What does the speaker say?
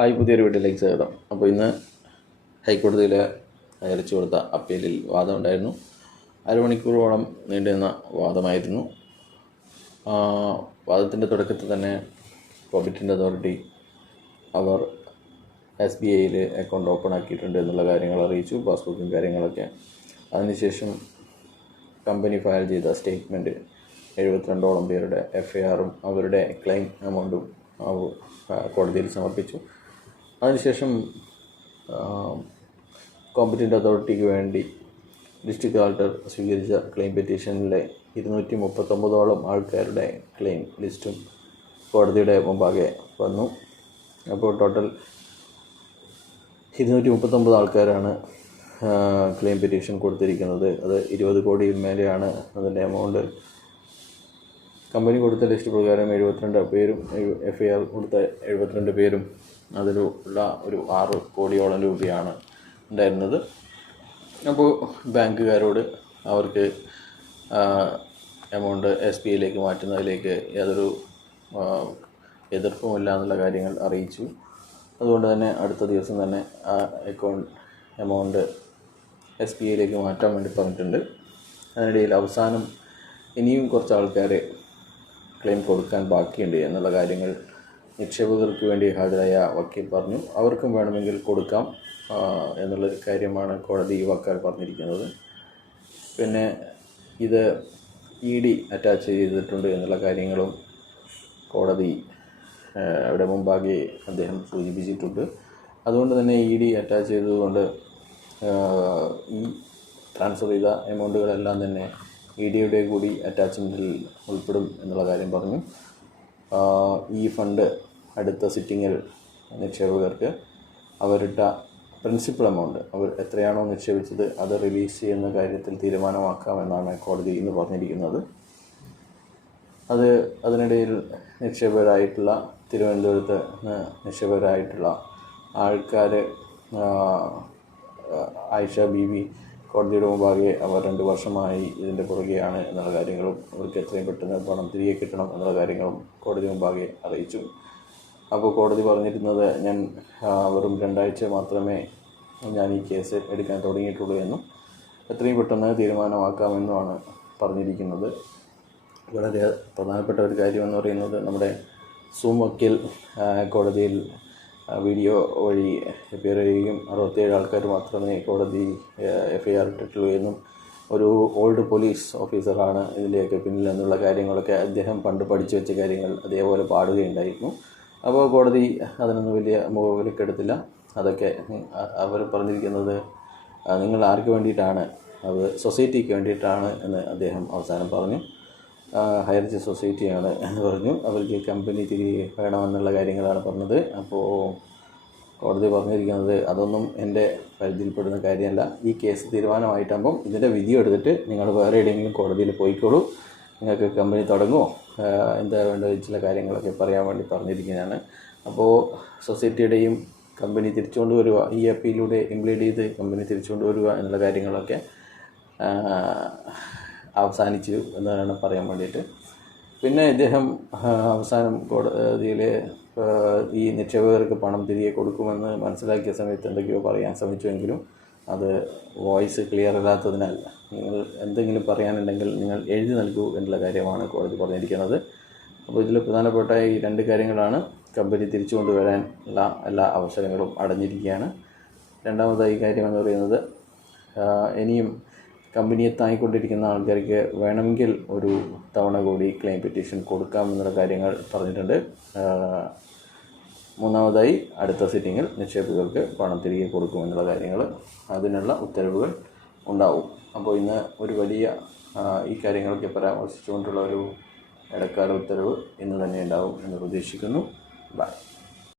Hi, പുതിയൊരു വീട്ടിലേക്ക് സ്വാഗതം. അപ്പോൾ ഇന്ന് ഹൈക്കോടതിയിൽ അയച്ചു കൊടുത്ത അപ്പീലിൽ വാദം ഉണ്ടായിരുന്നു. അരമണിക്കൂറോളം നീണ്ടുനിന്ന വാദമായിരുന്നു. വാദത്തിൻ്റെ തുടക്കത്തിൽ തന്നെ കോമ്പറ്റൻ്റ് അതോറിറ്റി അവർ SBIയിൽ അക്കൗണ്ട് ഓപ്പൺ ആക്കിയിട്ടുണ്ട് എന്നുള്ള കാര്യങ്ങൾ അറിയിച്ചു, പാസ്ബുക്കും കാര്യങ്ങളൊക്കെ. അതിനുശേഷം കമ്പനി ഫയൽ ചെയ്ത സ്റ്റേറ്റ്മെൻറ്റ് 72ഓളം പേരുടെ FIRഉം അവരുടെ ക്ലെയിം എമൗണ്ടും കോടതിയിൽ സമർപ്പിച്ചു. അതിനുശേഷം കോമ്പറ്റൻ്റ് അതോറിറ്റിക്ക് വേണ്ടി ഡിസ്ട്രിക്ട് കളക്ടർ സ്വീകരിച്ച ക്ലെയിം പെറ്റീഷനിലെ 239ഓളം ആൾക്കാരുടെ ക്ലെയിം ലിസ്റ്റും കോടതിയുടെ മുമ്പാകെ വന്നു. അപ്പോൾ ടോട്ടൽ 239 ആൾക്കാരാണ് ക്ലെയിം പെറ്റീഷൻ കൊടുത്തിരിക്കുന്നത്. അത് 20 കോടിയിൽ മേലെയാണ് അതിൻ്റെ എമൗണ്ട്. കമ്പനി കൊടുത്ത ലിസ്റ്റ് പ്രകാരം 72 പേരും FIR കൊടുത്ത 72 പേരും അതിലുള്ള ഒരു 6 കോടിയോളം രൂപയാണ് ഉണ്ടായിരുന്നത്. അപ്പോൾ ബാങ്കുകാരോട് അവർക്ക് എമൗണ്ട് SBIയിലേക്ക് മാറ്റുന്നതിലേക്ക് യാതൊരു എതിർപ്പുമില്ല എന്നുള്ള കാര്യങ്ങൾ അറിയിച്ചു. അതുകൊണ്ട് തന്നെ അടുത്ത ദിവസം തന്നെ ആ എമൗണ്ട് SBIയിലേക്ക് മാറ്റാൻ വേണ്ടി പറഞ്ഞിട്ടുണ്ട്. അതിനിടയിൽ അവസാനം ഇനിയും കുറച്ച് ആൾക്കാർ ക്ലെയിം കൊടുക്കാൻ ബാക്കിയുണ്ട് എന്നുള്ള കാര്യങ്ങൾ നിക്ഷേപകർക്ക് വേണ്ടി ഹാജരായ വക്കീൽ പറഞ്ഞു. അവർക്കും വേണമെങ്കിൽ കൊടുക്കാം എന്നുള്ളൊരു കാര്യമാണ് കോടതി ഈ വക്കീൽ പറഞ്ഞിരിക്കുന്നത്. പിന്നെ ഇത് ED അറ്റാച്ച് ചെയ്തിട്ടുണ്ട് എന്നുള്ള കാര്യങ്ങളും കോടതി അവിടെ മുമ്പാകെ അദ്ദേഹം സൂചിപ്പിച്ചിട്ടുണ്ട്. അതുകൊണ്ട് തന്നെ ED അറ്റാച്ച് ചെയ്തതുകൊണ്ട് ഈ ട്രാൻസ്ഫർ ചെയ്ത എമൗണ്ടുകളെല്ലാം തന്നെ EDയുടെ കൂടി അറ്റാച്ച്മെൻറ്റിൽ ഉൾപ്പെടും എന്നുള്ള കാര്യം പറഞ്ഞു. ഈ ഫണ്ട് അടുത്ത സിറ്റിങ്ങിൽ നിക്ഷേപകർക്ക് അവരിട്ട പ്രിൻസിപ്പൽ എമൗണ്ട് അവർ എത്രയാണോ നിക്ഷേപിച്ചത് അത് റിലീസ് ചെയ്യുന്ന കാര്യത്തിൽ തീരുമാനമാക്കാമെന്നാണ് കോടതി ഇന്ന് പറഞ്ഞിരിക്കുന്നത്. അതിനിടയിൽ നിക്ഷേപകരായിട്ടുള്ള തിരുവനന്തപുരത്ത് നിക്ഷേപകരായിട്ടുള്ള ആൾക്കാർ ആയിഷ ബീവി കോടതിയുടെ മുമ്പാകെ അവർ 2 വർഷമായി ഇതിൻ്റെ പുറകെയാണ് എന്നുള്ള കാര്യങ്ങളും അവർക്ക് എത്രയും പെട്ടെന്ന് പണം തിരികെ കിട്ടണം എന്നുള്ള കാര്യങ്ങളും കോടതി മുമ്പാകെ അറിയിച്ചു. അപ്പോൾ കോടതി പറഞ്ഞിരുന്നത് ഞാൻ വെറും 2 ആഴ്ച മാത്രമേ ഞാൻ ഈ കേസ് എടുക്കാൻ തുടങ്ങിയിട്ടുള്ളൂ എന്നും എത്രയും പെട്ടെന്ന് തീരുമാനമാക്കാമെന്നുമാണ് പറഞ്ഞിരിക്കുന്നത്. വളരെ പ്രധാനപ്പെട്ട ഒരു കാര്യമെന്ന് പറയുന്നത് നമ്മുടെ സൂം വക്കീൽ കോടതിയിൽ വീഡിയോ വഴി അപ്പിയർ ചെയ്യുകയും 67 ആൾക്കാർ മാത്രമേ കോടതി FIR ഇട്ടിട്ടുള്ളൂ എന്നും ഒരു ഓൾഡ് പോലീസ് ഓഫീസറാണ് ഇതിൻ്റെയൊക്കെ പിന്നിൽ എന്നുള്ള കാര്യങ്ങളൊക്കെ അദ്ദേഹം പണ്ട് പഠിച്ചു വെച്ച കാര്യങ്ങൾ അതേപോലെ പാടുകയുണ്ടായിരുന്നു. അപ്പോൾ കോടതി അതിനൊന്നും വലിയ മുഖവിലക്കെടുത്തില്ല. അതൊക്കെ അവർ പറഞ്ഞിരിക്കുന്നത് നിങ്ങൾ ആർക്ക് വേണ്ടിയിട്ടാണ്, അത് സൊസൈറ്റിക്ക് വേണ്ടിയിട്ടാണ് എന്ന് അദ്ദേഹം അവസാനം പറഞ്ഞു. ഹൈറിച്ച് സൊസൈറ്റിയാണ് എന്ന് പറഞ്ഞു. അവർക്ക് കമ്പനി തിരികെ വേണമെന്നുള്ള കാര്യങ്ങളാണ് പറഞ്ഞത്. അപ്പോൾ കോടതി പറഞ്ഞിരിക്കുന്നത് അതൊന്നും എൻ്റെ പരിധിയിൽപ്പെടുന്ന കാര്യമല്ല. ഈ കേസ് തീരുമാനമായിട്ടാകുമ്പം ഇതിൻ്റെ വിധി എടുത്തിട്ട് നിങ്ങൾ വേറെ എവിടെയെങ്കിലും കോടതിയിൽ പോയിക്കോളൂ, നിങ്ങൾക്ക് കമ്പനി തുടങ്ങുമോ എന്താ വേണ്ട ചില കാര്യങ്ങളൊക്കെ പറയാൻ വേണ്ടി പറഞ്ഞിരിക്കുന്നതാണ്. അപ്പോൾ സൊസൈറ്റിയുടെയും കമ്പനി തിരിച്ചുകൊണ്ട് വരിക, ഈ അപ്പീലിലൂടെ ഇംപ്ലീഡ് ചെയ്ത് കമ്പനി തിരിച്ചുകൊണ്ട് വരിക എന്നുള്ള കാര്യങ്ങളൊക്കെ അവസാനിച്ചു എന്നാണ് പറയാൻ വേണ്ടിയിട്ട്. പിന്നെ ഇദ്ദേഹം അവസാനം കോടതിയിൽ ഈ നിക്ഷേപകർക്ക് പണം തിരികെ കൊടുക്കുമെന്ന് മനസ്സിലാക്കിയ സമയത്ത് എന്തൊക്കെയോ പറയാൻ ശ്രമിച്ചുവെങ്കിലും അത് വോയിസ് ക്ലിയർ അല്ലാത്തതിനാൽ നിങ്ങൾ എന്തെങ്കിലും പറയാനുണ്ടെങ്കിൽ നിങ്ങൾ എഴുതി നൽകൂ എന്നുള്ള കാര്യമാണ് കോടതി പറഞ്ഞിരിക്കുന്നത്. അപ്പോൾ ഇതിൽ പ്രധാനപ്പെട്ട ഈ 2 കാര്യങ്ങളാണ്. കമ്പനി തിരിച്ചു കൊണ്ടുവരാൻ ഉള്ള എല്ലാ അവസരങ്ങളും അടഞ്ഞിരിക്കുകയാണ്. രണ്ടാമതായി കാര്യമെന്ന് പറയുന്നത് ഇനിയും കമ്പനിയെ താങ്ങിക്കൊണ്ടിരിക്കുന്ന ആൾക്കാർക്ക് വേണമെങ്കിൽ ഒരു തവണ കൂടി ക്ലെയിം പെറ്റീഷൻ കൊടുക്കാമെന്നുള്ള കാര്യങ്ങൾ പറഞ്ഞിട്ടുണ്ട്. മൂന്നാമതായി അടുത്ത സിറ്റിങ്ങിൽ നിക്ഷേപകർക്ക് പണം തിരികെ കൊടുക്കുമെന്നുള്ള കാര്യങ്ങൾ അതിനുള്ള ഉത്തരവുകൾ ഉണ്ടാവും. അപ്പോൾ ഇന്ന് ഒരു വലിയ ഈ കാര്യങ്ങളൊക്കെ പരാമർശിച്ചുകൊണ്ടുള്ള ഒരു ഇടക്കാല ഉത്തരവ് ഇന്ന് തന്നെ ഉണ്ടാവും എന്ന് പ്രതീക്ഷിക്കുന്നു. ബൈ.